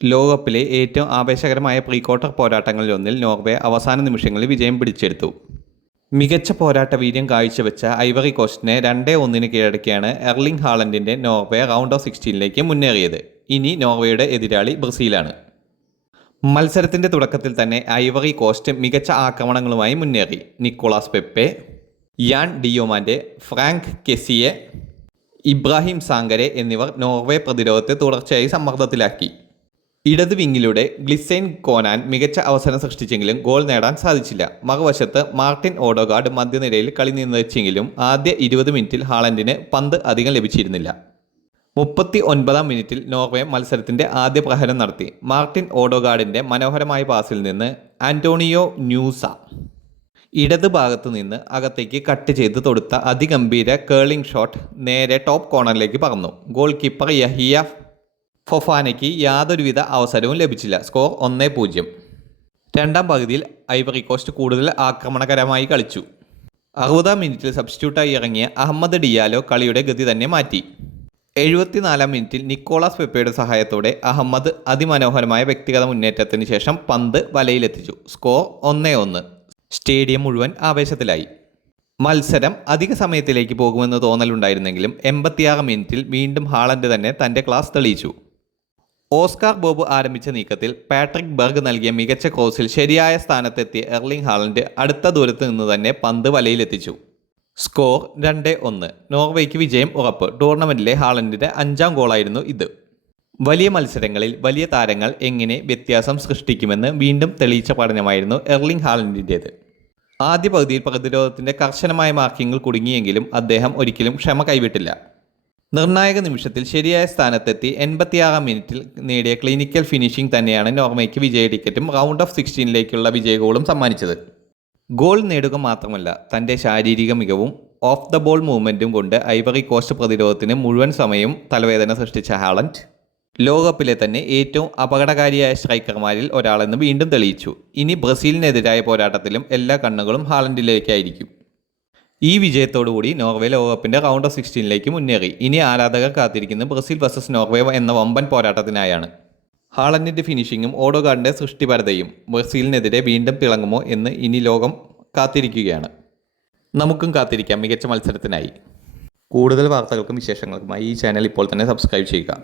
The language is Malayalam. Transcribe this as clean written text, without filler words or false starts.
ലോകകപ്പിലെ ഏറ്റവും ആവേശകരമായ പ്രീ ക്വാർട്ടർ പോരാട്ടങ്ങളിലൊന്നിൽ നോർവേ അവസാന നിമിഷങ്ങളിൽ വിജയം പിടിച്ചെടുത്തു. മികച്ച പോരാട്ട വീര്യം കാഴ്ചവെച്ച ഐവറി കോസ്റ്റിനെ 2-1 കീഴടക്കിയാണ് എർലിംഗ് ഹാലൻഡിൻ്റെ നോർവേ റൗണ്ട് ഓഫ് 16ലേക്ക് മുന്നേറിയത്. ഇനി നോർവേയുടെ എതിരാളി ബ്രസീലാണ്. മത്സരത്തിൻ്റെ തുടക്കത്തിൽ തന്നെ ഐവറി കോസ്റ്റ് മികച്ച ആക്രമണങ്ങളുമായി മുന്നേറി. നിക്കോളാസ് പെപ്പെ, യാൻ ഡിയോമാൻ്റെ, ഫ്രാങ്ക് കെസിയെ, ഇബ്രാഹിം സാങ്കരെ എന്നിവർ നോർവേ പ്രതിരോധത്തെ തുടർച്ചയായി സമ്മർദ്ദത്തിലാക്കി. ഇടത് വിങ്ങിലൂടെ ഗ്ലിസൈൻ കോനാൻ മികച്ച അവസരം സൃഷ്ടിച്ചെങ്കിലും ഗോൾ നേടാൻ സാധിച്ചില്ല. മറുവശത്ത് മാർട്ടിൻ ഓഡോഗാർഡ് മധ്യനിരയിൽ കളി നിയന്ത്രിച്ചെങ്കിലും ആദ്യ 20 മിനിറ്റിൽ ഹാളൻഡിന് പന്ത് അധികം ലഭിച്ചിരുന്നില്ല. 39-ാം മിനിറ്റിൽ നോർവേ മത്സരത്തിൻ്റെ ആദ്യ പ്രഹരം നടത്തി. മാർട്ടിൻ ഓഡോഗാർഡിൻ്റെ മനോഹരമായ പാസിൽ നിന്ന് ആന്റോണിയോ ന്യൂസ ഇടത് ഭാഗത്തു നിന്ന് അകത്തേക്ക് കട്ട് ചെയ്ത് തൊടുത്ത അതിഗംഭീര കേളിംഗ് ഷോട്ട് നേരെ ടോപ്പ് കോർണറിലേക്ക് പറന്നു. ഗോൾ കീപ്പർ യഹിയ ഫൊഫാനയ്ക്ക് യാതൊരുവിധ അവസരവും ലഭിച്ചില്ല. സ്കോർ 1-0. രണ്ടാം പകുതിയിൽ ഐവറി കോസ്റ്റ് കൂടുതൽ ആക്രമണകരമായി കളിച്ചു. 60-ാം മിനിറ്റിൽ സബ്സ്റ്റിറ്റ്യൂട്ടായി ഇറങ്ങിയ അഹമ്മദ് ഡിയാലോ കളിയുടെ ഗതി തന്നെ മാറ്റി. 74-ാം മിനിറ്റിൽ നിക്കോളാസ് പെപ്പയുടെ സഹായത്തോടെ അഹമ്മദ് അതിമനോഹരമായ വ്യക്തിഗത മുന്നേറ്റത്തിന് ശേഷം പന്ത് വലയിലെത്തിച്ചു. സ്കോർ 1-1. സ്റ്റേഡിയം മുഴുവൻ ആവേശത്തിലായി. മത്സരം അധിക സമയത്തിലേക്ക് പോകുമെന്ന് തോന്നലുണ്ടായിരുന്നെങ്കിലും 86-ാം മിനിറ്റിൽ വീണ്ടും ഹാളൻഡ് തന്നെ തൻ്റെ ക്ലാസ് തെളിയിച്ചു. ഓസ്കാർ ബോബ് ആരംഭിച്ച നീക്കത്തിൽ പാട്രിക് ബെർഗ് നൽകിയ മികച്ച ക്രോസിൽ ശരിയായ സ്ഥാനത്തെത്തിയ എർലിംഗ് ഹാളൻഡ് അടുത്ത ദൂരത്ത് നിന്ന് തന്നെ പന്ത് വലയിലെത്തിച്ചു. സ്കോർ 2-1. നോർവേയ്ക്ക് വിജയം ഉറപ്പ്. ടൂർണമെൻറ്റിലെ ഹാളൻഡിൻ്റെ 5ാം ഗോളായിരുന്നു ഇത്. വലിയ മത്സരങ്ങളിൽ വലിയ താരങ്ങൾ എങ്ങനെ വ്യത്യാസം സൃഷ്ടിക്കുമെന്ന് വീണ്ടും തെളിയിച്ച പഠനമായിരുന്നു എർലിംഗ് ഹാലൻഡിൻ്റേത്. ആദ്യ പകുതിയിൽ പ്രതിരോധത്തിൻ്റെ കർശനമായ മാർക്കിങ്ങിൽ കുടുങ്ങിയെങ്കിലും അദ്ദേഹം ഒരിക്കലും ക്ഷമ കൈവിട്ടില്ല. നിർണായക നിമിഷത്തിൽ ശരിയായ സ്ഥാനത്തെത്തി 86-ാം മിനിറ്റിൽ നേടിയ ക്ലിനിക്കൽ ഫിനിഷിംഗ് തന്നെയാണ് നോർവേയ്ക്ക് വിജയ ടിക്കറ്റും റൗണ്ട് ഓഫ് 16ലേക്കുള്ള വിജയഗോളും സമ്മാനിച്ചത്. ഗോൾ നേടുക മാത്രമല്ല, തൻ്റെ ശാരീരിക മികവും ഓഫ് ദ ബോൾ മൂവ്മെൻറ്റും കൊണ്ട് ഐവറി കോസ്റ്റ് പ്രതിരോധത്തിന് മുഴുവൻ സമയവും തലവേദന സൃഷ്ടിച്ച ഹാളൻഡ് ലോകകപ്പിലെ തന്നെ ഏറ്റവും അപകടകാരിയായ സ്ട്രൈക്കർമാരിൽ ഒരാളെന്ന് വീണ്ടും തെളിയിച്ചു. ഇനി ബ്രസീലിനെതിരായ പോരാട്ടത്തിലും എല്ലാ കണ്ണുകളും ഹാളൻഡിലേക്കായിരിക്കും. ഈ വിജയത്തോടുകൂടി നോർവേ ലോകകപ്പിൻ്റെ റൗണ്ട് ഓഫ് 16ലേക്ക് മുന്നേറി. ഇനി ആരാധകർ കാത്തിരിക്കുന്നത് ബ്രസീൽ വേഴ്സസ് നോർവേ എന്ന വമ്പൻ പോരാട്ടത്തിനായാണ്. ഹാളൻഡിൻ്റെ ഫിനിഷിങ്ങും ഓഡോഗാർഡിൻ്റെ സൃഷ്ടിപരതയും ബ്രസീലിനെതിരെ വീണ്ടും തിളങ്ങുമോ എന്ന് ഇനി ലോകം കാത്തിരിക്കുകയാണ്. നമുക്കും കാത്തിരിക്കാം മികച്ച മത്സരത്തിനായി. കൂടുതൽ വാർത്തകൾക്കും വിശേഷങ്ങൾക്കുമായി ഈ ചാനൽ ഇപ്പോൾ തന്നെ സബ്സ്ക്രൈബ് ചെയ്യുക.